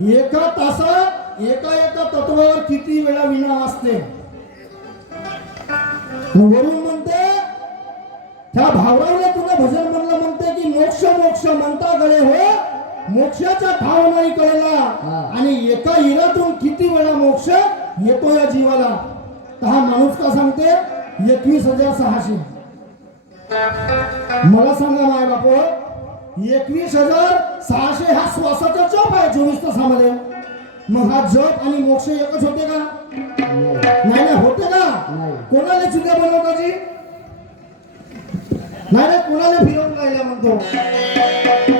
एका तासात एका एका तत्वावर किती वेळा विना असते वरून म्हणते त्या भावरावला तुला भजन म्हणलं म्हणते की मोक्ष मोक्ष म्हणता गळे हो मोक्षाचा ठाव नाही कळला. आणि एका इरातून किती वेळा मोक्ष येतो या जीवाला? तर हा माणूस का सांगते? एकवीस हजार सहाशे. मला सांगा माय बापू एकवीस हजार सहाशे हा श्वासाचा जप आहे चोवीस तासामध्ये मग हा जप आणि मोक्ष एकच होते का? नाही नाही होते का. कोणाला चुक्या बनवताची नाही नाही कोणाला फिरवून राहिल्या म्हणतो?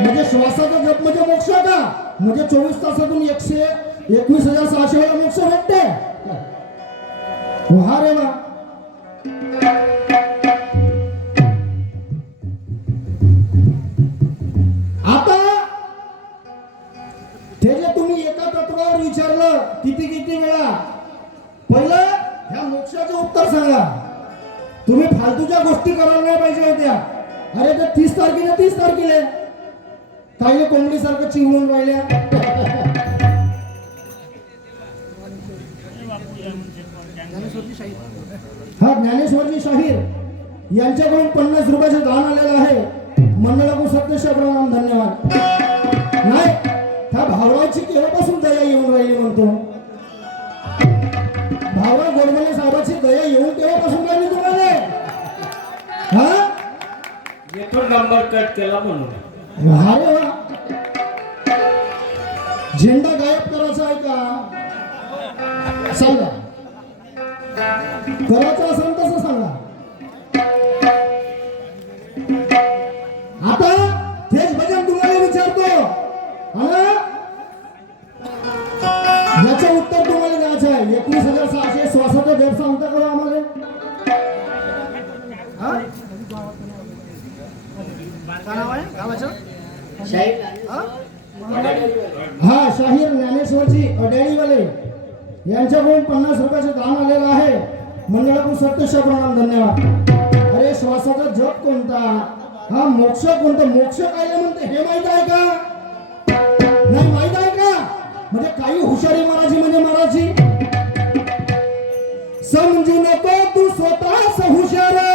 म्हणजे श्वासाचा जप म्हणजे मोक्ष का? म्हणजे चोवीस तासातून एकशे एकवीस हजार सहाशे वेळा मोक्ष भेटते. वा रे वा. तत्वावर विचारलं किती किती वेळा? पहिलं ह्या मोक्षाचं उत्तर सांगा. तुम्ही फालतूच्या गोष्टी करायला नाही पाहिजे होत्या. अरे ते तीस तारखेला तीस तारखेला काही कोंबडी सारखं चिंगून राहिल्या. हा ज्ञानेश्वरजी शाहीर. यांच्याकडून पन्नास रुपयाचे दान आलेलं आहे. मंडळाकडून सत्यशा प्रणाम धन्यवाद. नाही त्या भावराची केव्हापासून दया येऊन राहिली म्हणतो? भावराव गोडबोले साहेबाची दया येऊन तेव्हापासून राहिली तुम्हाला? हा? येथून नंबर कट केला म्हणून. वा. झेंडा गायब करायचा आहे का? सांगा. करायचं असेल याचं उत्तर तुम्हाला द्यायचं आहे. एकवीस हजार सहाशे श्वासाचा जप सांगता का आम्हाला. हा? शाहीर ज्ञानेश्वरजी अड्याळीवाले यांच्याकडून पन्नास रुपयाचे दान आलेलं आहे. मंडळाकडून सत्यश प्रणाम धन्यवाद. अरे श्वासाचा जप कोणता? हा मोक्ष कोणता? मोक्ष काय म्हणते? हे माहीत आहे का? म्हणजे काही हुशारी महाराजी म्हणजे महाराजी. समजू नको तू स्वतःच हुशार.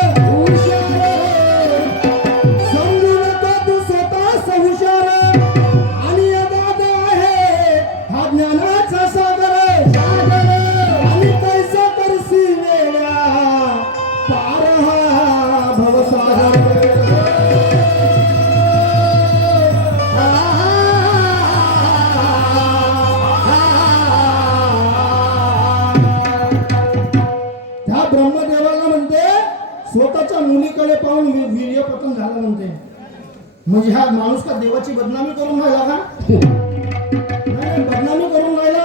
म्हणजे हा माणूस का देवाची बदनामी करून राहिला का? नाही, बदनामी करून राहिला.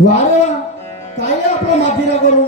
वार काय आपला माफीला करून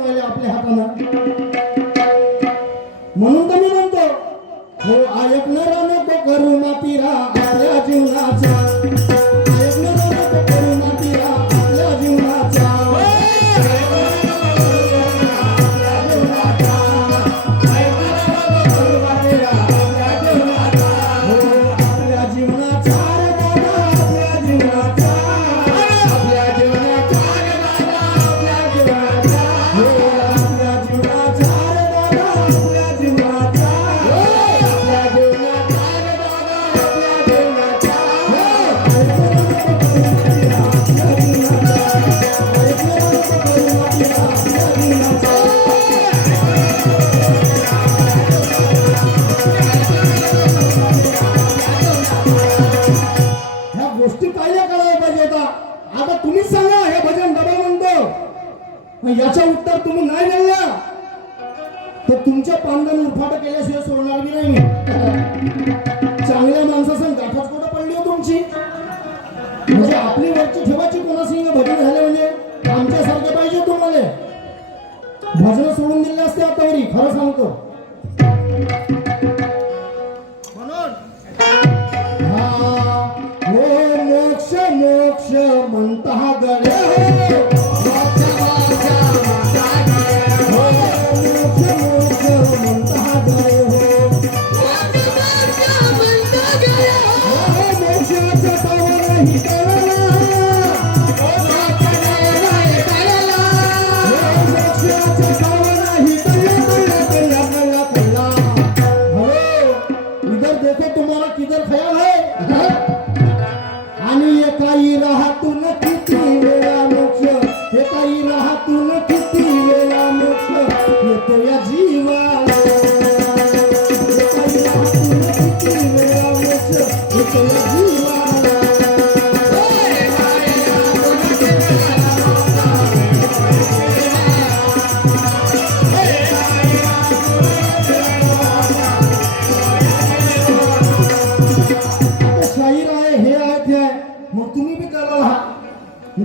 याचं तुम्ही नाही बोलला. तर तुमच्या पांडन उरफाट केल्याशिवाय सोडणार बी नाही मी. चांगल्या माणसासन गाठाच कुठं पडली हो तुमची? म्हणजे आपली वरची ठेवायची कोणासिंग भजन झाले म्हणजे आमच्यासारखे पाहिजे तुम्हाला. भजन सोडून दिले असते आता खरं सांगतो.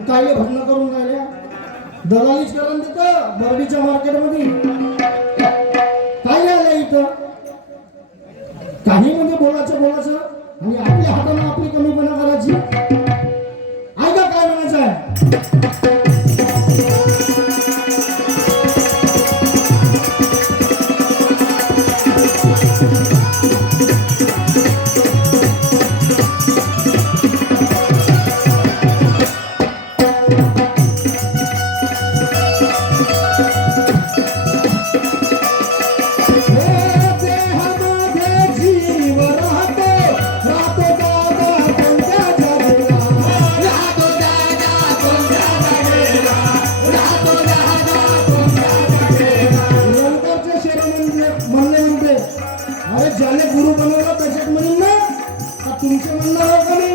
काय भन्न करून राहिल्या दलालीच करून देत बर्डीच्या मार्केटमध्ये. काय आलं इथं? काही म्हणजे बोलायचं बोलायचं. आणि आपल्या हाताने आपली कमीपणा करायची. ऐका काय म्हणायचं आहे? गुरु बनवला त्याच्यात म्हणून ना. हा तुमचे म्हणणं हो का नाही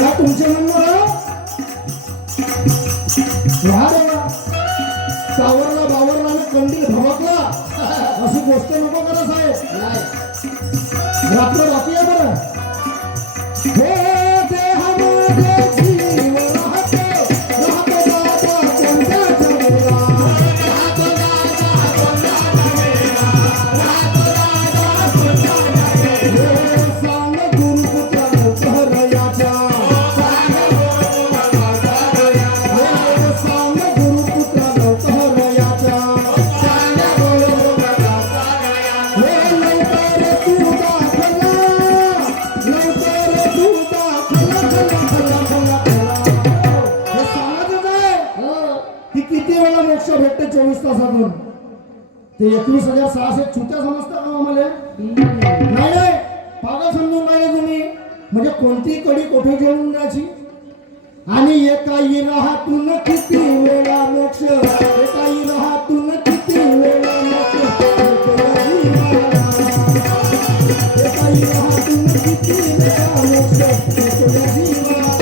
या तुमचे म्हणणं हो ह्या देवा सावरला बावरला आणि कंदील भमकला अशी गोष्ट नको करा साहेब. रात्र बाकी आहे बरं. हो, हो, हो, हे देहामध्ये ते एकवीस हजार सहाशे छुट्या समजता का हो आम्हाला? नाही नाही. पागल समजून राहिले तुम्ही. म्हणजे कोणती कडी कोठे घेऊन द्यायची आणि एका इराहातून किती वेळा मोक्ष? एका इराहातून किती वेळा मोक्ष? एका इराहातून किती वेळा मोक्ष?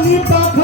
आणि पाखंडी